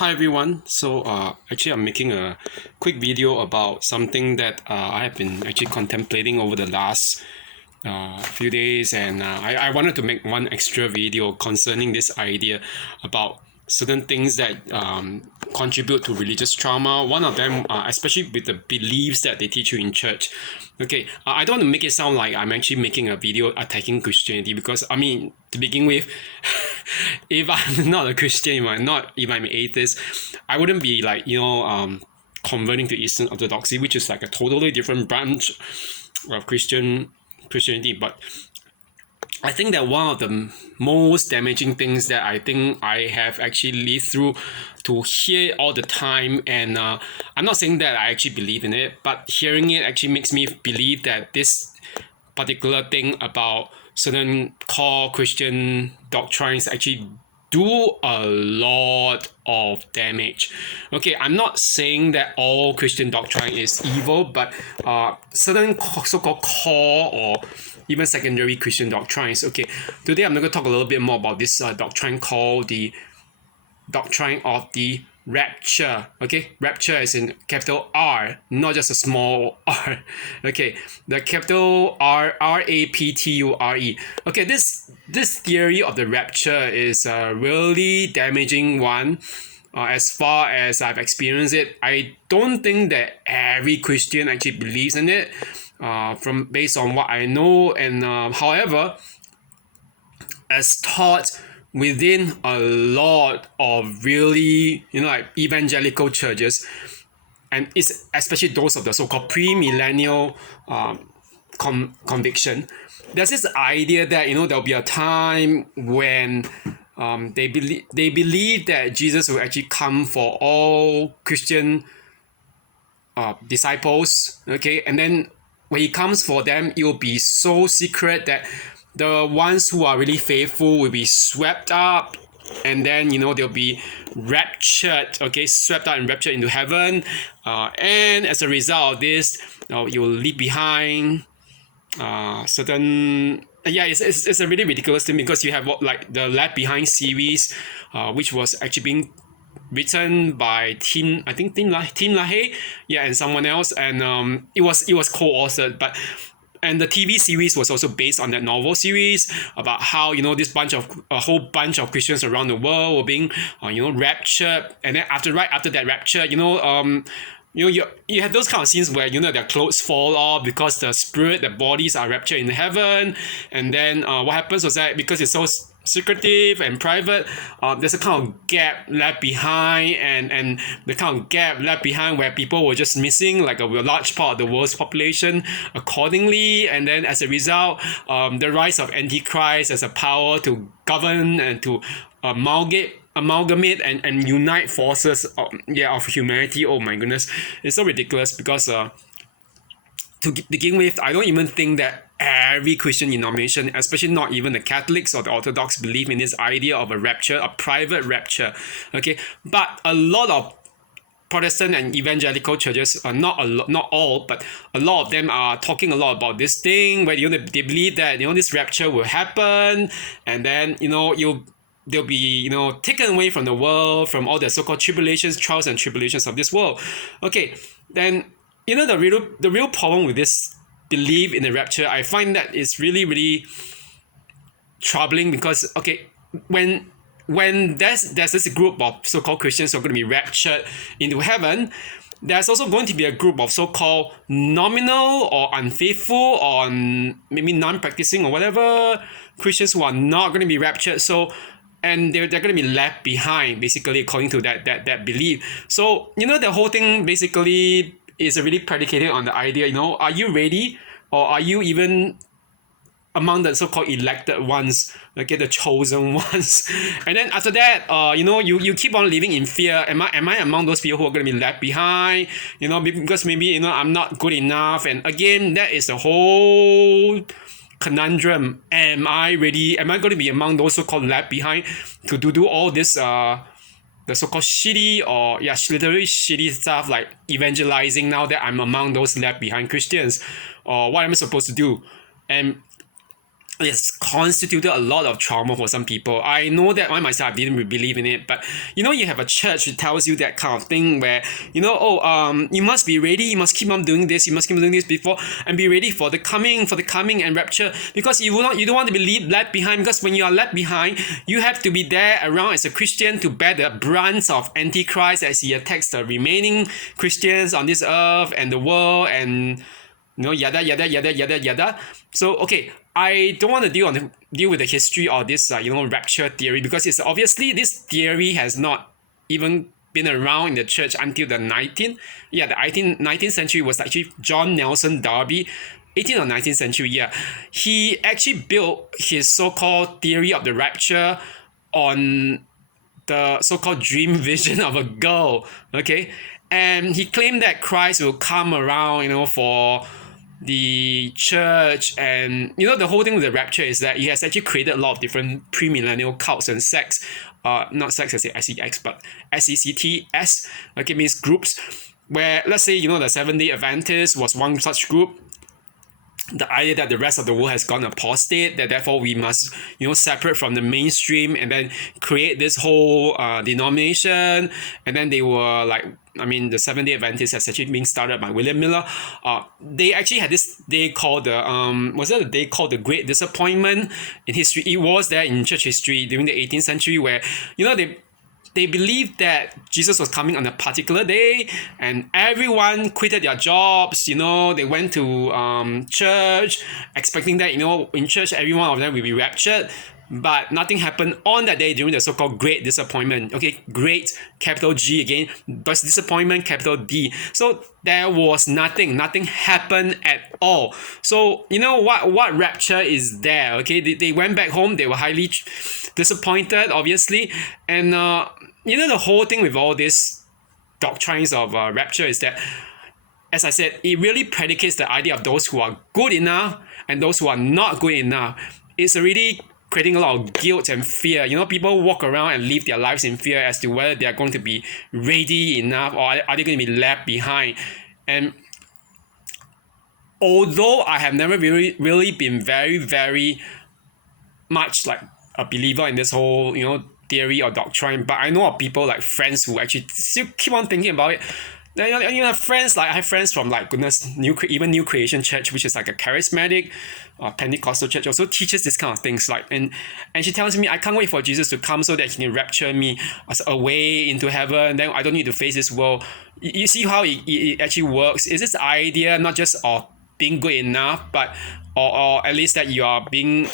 Hi everyone. Actually I'm making a quick video about something that I have been actually contemplating over the last few days, and I wanted to make one extra video concerning this idea about certain things that contribute to religious trauma. One of them, especially with the beliefs that they teach you in church. Okay, I don't want to make it sound like I'm actually making a video attacking Christianity, because I mean, to begin with, if I'm not a Christian, if I'm an atheist, I wouldn't be like converting to Eastern Orthodoxy, which is like a totally different branch of Christianity. But I think that one of the most damaging things that I think I have actually lived through to hear all the time, and I'm not saying that I actually believe in it, but hearing it actually makes me believe that this particular thing about certain core Christian doctrines actually do a lot of damage. Okay, I'm not saying that all Christian doctrine is evil, but certain so-called core or even secondary Christian doctrines. Okay, today I'm going to talk a little bit more about this doctrine called the doctrine of the rapture. Okay, rapture is in capital R, not just a small r. Okay, the capital R-A-P-T-U-R-E. Okay, this theory of the rapture is a really damaging one. As far as I've experienced it, I don't think that every Christian actually believes in it. From based on what I know, and however, as taught within a lot of really like evangelical churches, and it's especially those of the so-called pre-millennial conviction, there's this idea that there'll be a time when they believe that Jesus will actually come for all Christian disciples. Okay, and then when he comes for them, it will be so secret that the ones who are really faithful will be swept up, and then they'll be raptured. Okay, swept up and raptured into heaven, and as a result of this, you will leave behind certain. Yeah, it's a really ridiculous thing, because you have like the Left Behind series, which was actually being written by Tim LaHaye, yeah, and someone else, and it was co-authored, but and the TV series was also based on that novel series about how a whole bunch of Christians around the world were being raptured, and then right after that rapture, you have those kind of scenes where their clothes fall off because the bodies are raptured in heaven, and then what happens was that because it's so secretive and private, there's a kind of gap left behind, and the kind of gap left behind where people were just missing like a large part of the world's population accordingly, and then as a result, the rise of Antichrist as a power to govern and to amalgamate and unite forces of humanity. Oh my goodness, it's so ridiculous, because to begin with, I don't even think that every Christian denomination, especially not even the Catholics or the Orthodox, believe in this idea of a rapture, a private rapture. Okay, but a lot of Protestant and evangelical churches, not all, but a lot of them are talking a lot about this thing where they believe that this rapture will happen, and then they'll be taken away from the world, from all the so-called tribulations, trials and tribulations of this world. Okay, then the real problem with this belief in the rapture, I find that it's really, really troubling, because okay, when there's this group of so-called Christians who are going to be raptured into heaven, there's also going to be a group of so-called nominal or unfaithful or maybe non-practicing or whatever Christians who are not going to be raptured. So, and they're going to be left behind, basically, according to that belief. So the whole thing basically is really predicated on the idea, are you ready, or are you even among the so-called elected ones, okay, the chosen ones? And then after that, you keep on living in fear. Am I among those people who are going to be left behind? Because maybe I'm not good enough. And again, that is the whole conundrum. Am I ready? Am I going to be among those so-called left behind to do all this the so-called shitty, or literally shitty stuff like evangelizing, now that I'm among those left behind Christians? Or what am I supposed to do? And it's constituted a lot of trauma for some people. I know that I myself didn't believe in it, but you have a church that tells you that kind of thing where you must be ready, you must keep on doing this, you must keep on doing this before and be ready for the coming and rapture, because you don't want to be left behind, because when you are left behind, you have to be there around as a Christian to bear the brunt of Antichrist as he attacks the remaining Christians on this earth and the world, and yada yada yada yada yada. So okay, I don't want to deal with the history of this rapture theory, because it's obviously this theory has not even been around in the church until the 19th century. Was actually John Nelson Darby, 18th or 19th century. Yeah, he actually built his so-called theory of the rapture on the so-called dream vision of a girl. Okay, and he claimed that Christ will come around, for the church. And the whole thing with the rapture is that he has actually created a lot of different premillennial cults and sects, not sects as sex, but sects, okay, means groups, where let's say the Seventh-day Adventists was one such group. The idea that the rest of the world has gone apostate, that therefore we must separate from the mainstream, and then create this whole denomination. And then they were like, the Seventh-day Adventists has actually been started by William Miller. They actually had this day called the day called the Great Disappointment in history. It was there in church history during the 18th century, where they believed that Jesus was coming on a particular day, and everyone quitted their jobs. They went to church, expecting that in church every one of them will be raptured. But nothing happened on that day during the so-called Great Disappointment. Okay, great, capital G again, but disappointment, capital D. So there was nothing happened at all. So what rapture is there? Okay, they went back home. They were highly disappointed, obviously, and the whole thing with all these doctrines of rapture is that, as I said, it really predicates the idea of those who are good enough and those who are not good enough. It's already creating a lot of guilt and fear. People walk around and live their lives in fear as to whether they are going to be ready enough, or are they going to be left behind. And although I have never really been very, very much like a believer in this whole theory or doctrine, but I know of people, like friends, who actually still keep on thinking about it. Then have friends, like I have friends from, like, goodness, New Creation Church, which is like a charismatic Pentecostal church, also teaches this kind of things. Like, and she tells me, I can't wait for Jesus to come so that he can rapture me away into heaven. Then I don't need to face this world. You see how it actually works. Is this idea not just of being good enough, but or at least that you are being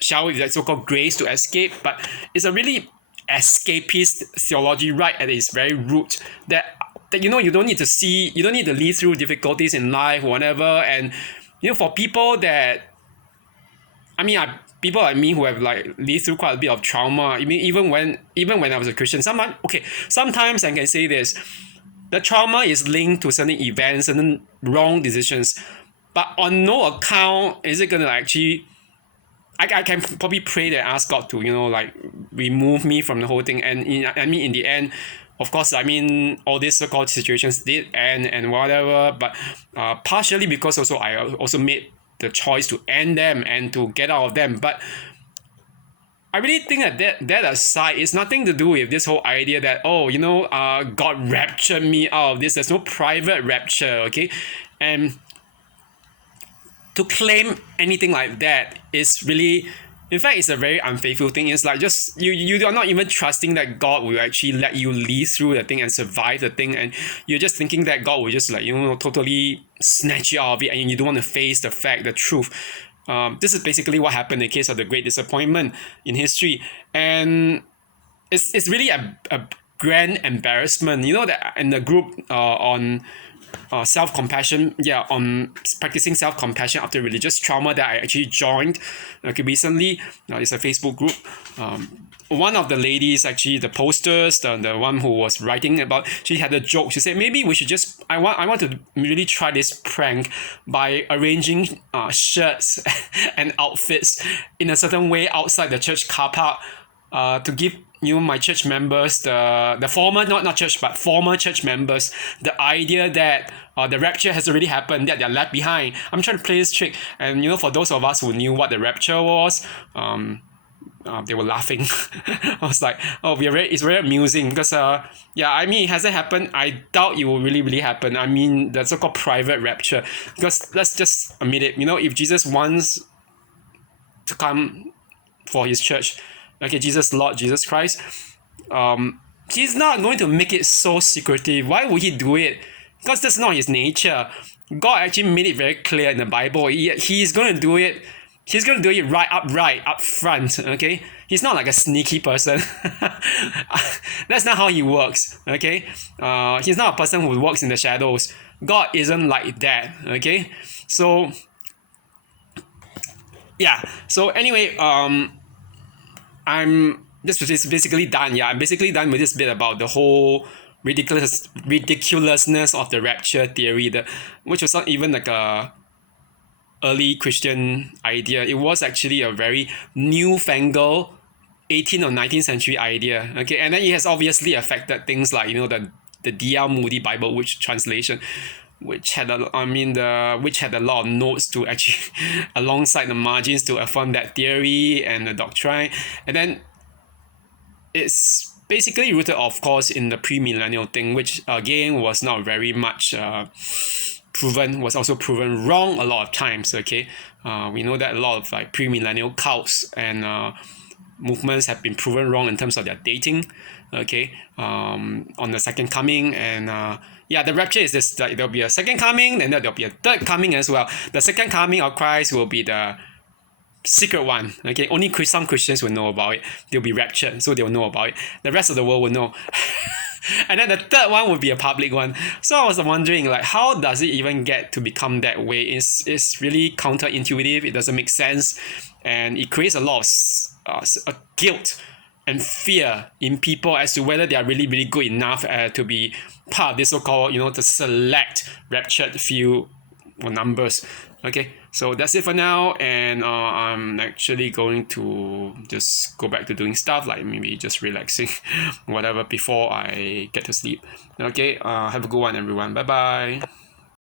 showered with that so-called grace to escape? But it's a really escapist theology right at its very root, that you don't need to live through difficulties in life, whatever. And for people that, people like me who have like lived through quite a bit of trauma. Even when I was a Christian, sometimes I can say this: the trauma is linked to certain events, certain wrong decisions, but on no account is it gonna actually. I can probably pray that, ask God to remove me from the whole thing. And in the end, of course, all these so-called situations did end and whatever, but partially because also I also made the choice to end them and to get out of them. But I really think that aside, it's nothing to do with this whole idea that God raptured me out of this. There's no private rapture, okay? And to claim anything like that is really, in fact, it's a very unfaithful thing. It's like, just you are not even trusting that God will actually let you live through the thing and survive the thing, and you're just thinking that God will just totally snatch you out of it, and you don't want to face the truth. This is basically what happened in the case of the Great Disappointment in history, and it's really a grand embarrassment. That in the group on self-compassion, on practicing self-compassion after religious trauma, that I actually joined recently. It's a Facebook group. One of the ladies, actually the posters, the one who was writing about, she had a joke. She said, maybe we should just, I want to really try this prank by arranging shirts and outfits in a certain way outside the church car park, to give my church members, the former, not church, but former church members, the idea that the rapture has already happened, that they're left behind. I'm trying to play this trick, and for those of us who knew what the rapture was, they were laughing. I was like, oh, it's very amusing because yeah, I mean, it hasn't happened. I doubt it will really happen. I mean, the so-called private rapture, because let's just admit it. If Jesus wants to come for his church, okay, Lord Jesus Christ, he's not going to make it so secretive. Why would he do it? Because that's not his nature. God actually made it very clear in the Bible. He's going to do it. He's going to do it right up front, okay? He's not like a sneaky person. That's not how he works, okay? He's not a person who works in the shadows. God isn't like that, okay? So, yeah. So anyway, I'm just basically done. Yeah, I'm basically done with this bit about the whole ridiculousness of the rapture theory, which was not even like a early Christian idea. It was actually a very newfangled 18th or 19th century idea. Okay, and then it has obviously affected things like the D.L. Moody Bible, which translation, which had a lot of notes to actually alongside the margins to affirm that theory and the doctrine, and then it's basically rooted, of course, in the premillennial thing, which again was not very much was also proven wrong a lot of times. Okay, we know that a lot of like premillennial cults and movements have been proven wrong in terms of their dating. Okay, on the second coming, and yeah, the rapture is this, like there'll be a second coming, and then there'll be a third coming as well. The second coming of Christ will be the secret one. Okay, only some Christians will know about it. They'll be raptured, so they'll know about it. The rest of the world will know. And then the third one would be a public one. So I was wondering, like, how does it even get to become that way? It's really counterintuitive. It doesn't make sense, and it creates a lot of guilt and fear in people as to whether they are really good enough to be part of this so-called, the select raptured few or numbers. Okay, so that's it for now, and I'm actually going to just go back to doing stuff like maybe just relaxing, whatever, before I get to sleep. Okay, have a good one, everyone. Bye bye.